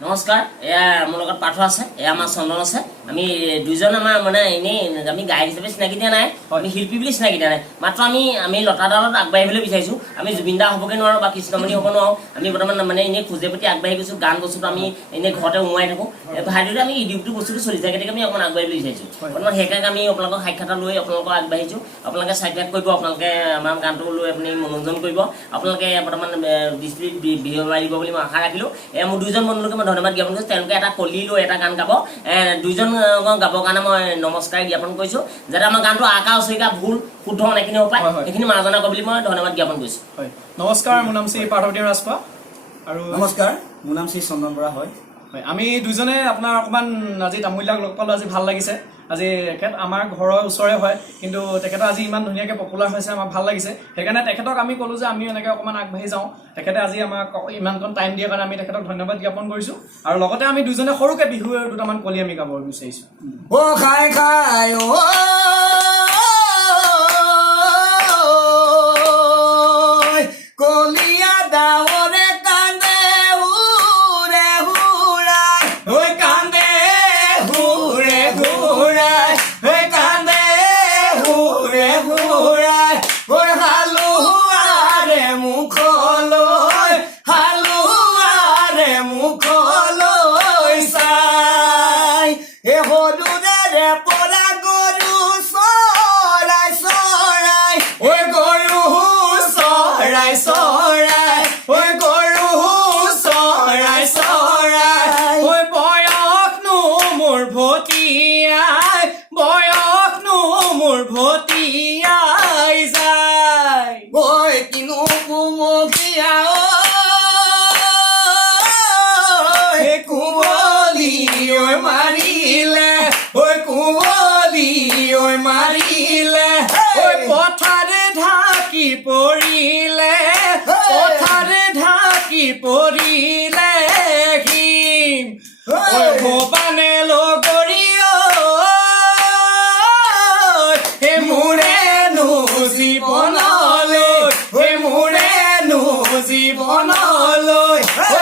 নমস্কাৰ এয়া মোৰ লগত পাৰ্থ আছে এয়া আমাৰ চন্দন আছে আমি দুইজন আমাৰ মানে এনেই আমি গায়ক হিচাপে চিনাকি দিয়া নাই আমি শিল্পী বুলি চিনাকি দিয়া নাই মাত্ৰ আমি লতাদালত আগবাঢ়িবলৈ বিচাৰিছোঁ আমি জুবিন দা হ'বগৈ নোৱাৰোঁ বা কৃষ্ণমণি হ'ব নোৱাৰোঁ আমি বৰ্তমান মানে এনেই খোজে প্ৰতি আগবাঢ়ি গৈছোঁ গান বস্তুটো আমি এনেই ঘৰতে উমাই থাকোঁ ভাইটিতে আমি ইউটিউবটো বস্তুটো চলি থাকে গতিকে আমি অকণমান আগবাঢ়িবলৈ বিচাৰিছোঁ বৰ্তমান সেইকাৰণে আমি আপোনালোকক সাক্ষাৎ লৈ আপোনালোকক আগবাঢ়িছোঁ আপোনালোকে ছাবস্ক্ৰাইব কৰিব আপোনালোকে আমাৰ গানটো লৈ আপুনি মনোৰঞ্জন কৰিব আপোনালোকে বৰ্তমান দৃষ্টিত বিহবাই দিব বুলি মই আশা ৰাখিলোঁ এয়া মোৰ দুইজন বন্ধুলোকে মই ধন্যবাদ জ্ঞাপন কৰিছোঁ তেওঁলোকে এটা কলি লৈ এটা গান গাব দুইজন গাবৰ কাৰণে মই নমস্কাৰ জ্ঞাপন কৰিছোঁ যাতে আমাৰ গানটো আকা উচৰিকা ভুল শুদ্ধ অনেকখিনি হ'ব পাৰে সেইখিনি মাৰ্জনা কৰিব বুলি মই ধন্যবাদ জ্ঞাপন কৰিছোঁ নমস্কাৰ মোৰ নাম শ্ৰী পাৰ্থৱতী ৰাজপা আৰু নমস্কাৰ মোৰ নাম শ্ৰী চন্দন বৰা হয় আমি দুইজনে আপোনাৰ অকণমান আজি তামুলীয়াক লগ পালোঁ আজি ভাল লাগিছে আজি তেখেত আমাৰ ঘৰৰ ওচৰে হয় কিন্তু তেখেতে আজি ইমান ধুনীয়াকৈ পপুলাৰ হৈছে আমাৰ ভাল লাগিছে সেইকাৰণে তেখেতক আমি ক'লোঁ যে আমি এনেকৈ অকণমান আগবাঢ়ি যাওঁ তেখেতে আজি আমাক ইমানকণ টাইম দিয়াৰ কাৰণে আমি তেখেতক ধন্যবাদ জ্ঞাপন কৰিছোঁ আৰু লগতে আমি দুজনে সৰুকৈ বিহু দুটামান কলি আমি গাব বিচাৰিছোঁ অ খাই খাই কলিয়া ডাৱৰে কান্দে হুৰে হুৰাই ঐ কান্দে হুৰে হুৰাই ঐ কান্দে হুৰে হুৰাই ঐ হালুৱাৰে মুখলৈ হালুৱাৰে মুখলৈ চাই এ সৰুৰে পৰা গৰু চৰাই চৰাই ঐ গৰু চৰাই চৰাই ঐ গৰু চৰাই চৰাই ঐ বয়সনো মোৰ ভতিয়াই বয়সনো মোৰ ভতিয়াই যায় ঐ কিনো কুমকীয়া ঐ কুঁৱলী ঐ মাৰিলে ঐ কুঁৱলী ঐ মাৰিলে ঐ পথাৰে ঢাকি পৰিলে পথাৰে ঢাকি পৰিলে ঘিম ঐ ভৱানে লগৰী হে মোৰেনো জীৱনলৈ হে মোৰেনো জীৱনলৈ ঐ